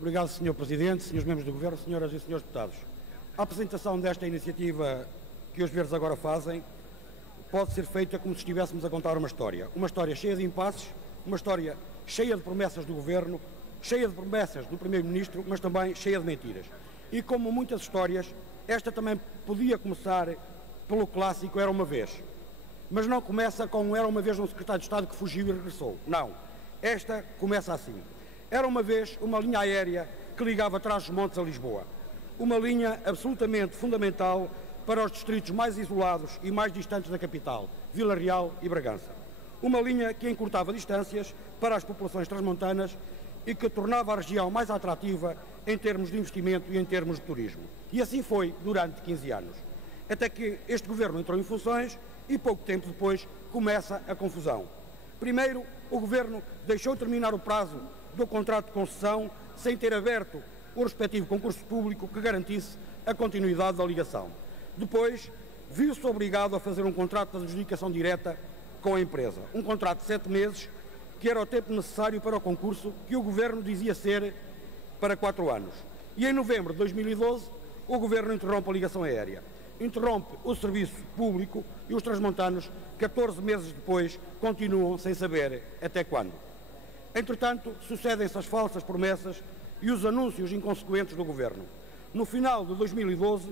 Obrigado, Sr. Presidente, Srs. Membros do Governo, Senhoras e Srs. Deputados. A apresentação desta iniciativa que os Verdes agora fazem pode ser feita como se estivéssemos a contar uma história cheia de impasses, uma história cheia de promessas do Governo, cheia de promessas do Primeiro-Ministro, mas também cheia de mentiras. E como muitas histórias, esta também podia começar pelo clássico Era uma Vez. Mas não começa com Era uma Vez um secretário de Estado que fugiu e regressou. Não. Esta começa assim. Era uma vez uma linha aérea que ligava Trás-os-Montes a Lisboa. Uma linha absolutamente fundamental para os distritos mais isolados e mais distantes da capital, Vila Real e Bragança. Uma linha que encurtava distâncias para as populações transmontanas e que tornava a região mais atrativa em termos de investimento e em termos de turismo. E assim foi durante 15 anos. Até que este Governo entrou em funções e pouco tempo depois começa a confusão. Primeiro, o Governo deixou terminar o prazo do contrato de concessão sem ter aberto o respectivo concurso público que garantisse a continuidade da ligação. Depois, viu-se obrigado a fazer um contrato de adjudicação direta com a empresa. Um contrato de 7 meses, que era o tempo necessário para o concurso, que o Governo dizia ser para 4 anos. E em novembro de 2012, o Governo interrompe a ligação aérea. Interrompe o serviço público e os transmontanos, 14 meses depois, continuam sem saber até quando. Entretanto, sucedem-se as falsas promessas e os anúncios inconsequentes do Governo. No final de 2012,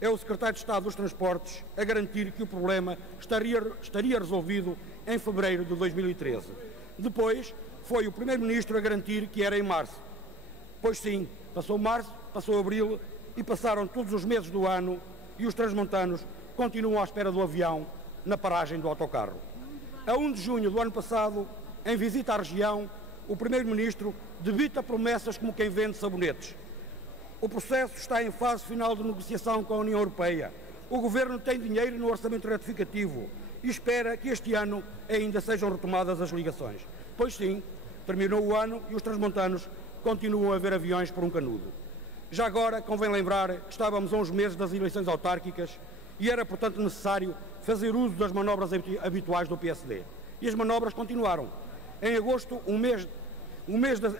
é o Secretário de Estado dos Transportes a garantir que o problema estaria resolvido em fevereiro de 2013. Depois, foi o Primeiro-Ministro a garantir que era em março. Pois sim, passou março, passou abril e passaram todos os meses do ano e os transmontanos continuam à espera do avião na paragem do autocarro. A 1 de junho do ano passado, em visita à região, o Primeiro-Ministro debita promessas como quem vende sabonetes. O processo está em fase final de negociação com a União Europeia. O Governo tem dinheiro no orçamento retificativo e espera que este ano ainda sejam retomadas as ligações. Pois sim, terminou o ano e os transmontanos continuam a ver aviões por um canudo. Já agora, convém lembrar que estávamos a uns meses das eleições autárquicas e era, portanto, necessário fazer uso das manobras habituais do PSD. E as manobras continuaram. Em agosto,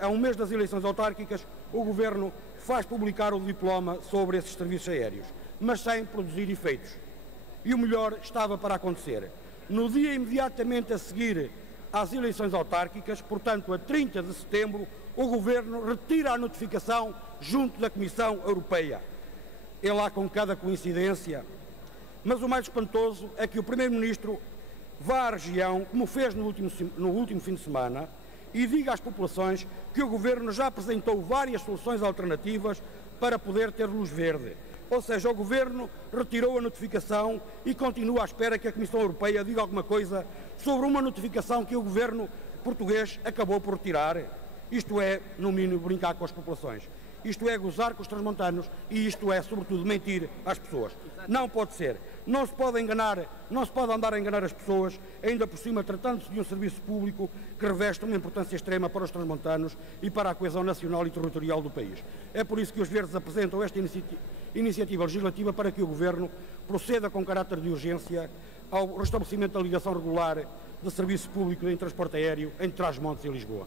a um mês das eleições autárquicas, o Governo faz publicar o diploma sobre esses serviços aéreos, mas sem produzir efeitos. E o melhor estava para acontecer. No dia imediatamente a seguir às eleições autárquicas, portanto a 30 de setembro, o Governo retira a notificação junto da Comissão Europeia. É lá com cada coincidência. Mas o mais espantoso é que o Primeiro-Ministro vá à região, como fez no último fim de semana, e diga às populações que o Governo já apresentou várias soluções alternativas para poder ter luz verde. Ou seja, o Governo retirou a notificação e continua à espera que a Comissão Europeia diga alguma coisa sobre uma notificação que o Governo português acabou por retirar. Isto é, no mínimo, brincar com as populações. Isto é gozar com os transmontanos e isto é, sobretudo, mentir às pessoas. Não pode ser. Não se pode enganar, não se pode andar a enganar as pessoas, ainda por cima tratando-se de um serviço público que reveste uma importância extrema para os transmontanos e para a coesão nacional e territorial do país. É por isso que os Verdes apresentam esta iniciativa legislativa para que o Governo proceda com caráter de urgência ao restabelecimento da ligação regular de serviço público em transporte aéreo entre Trás-os-Montes e Lisboa.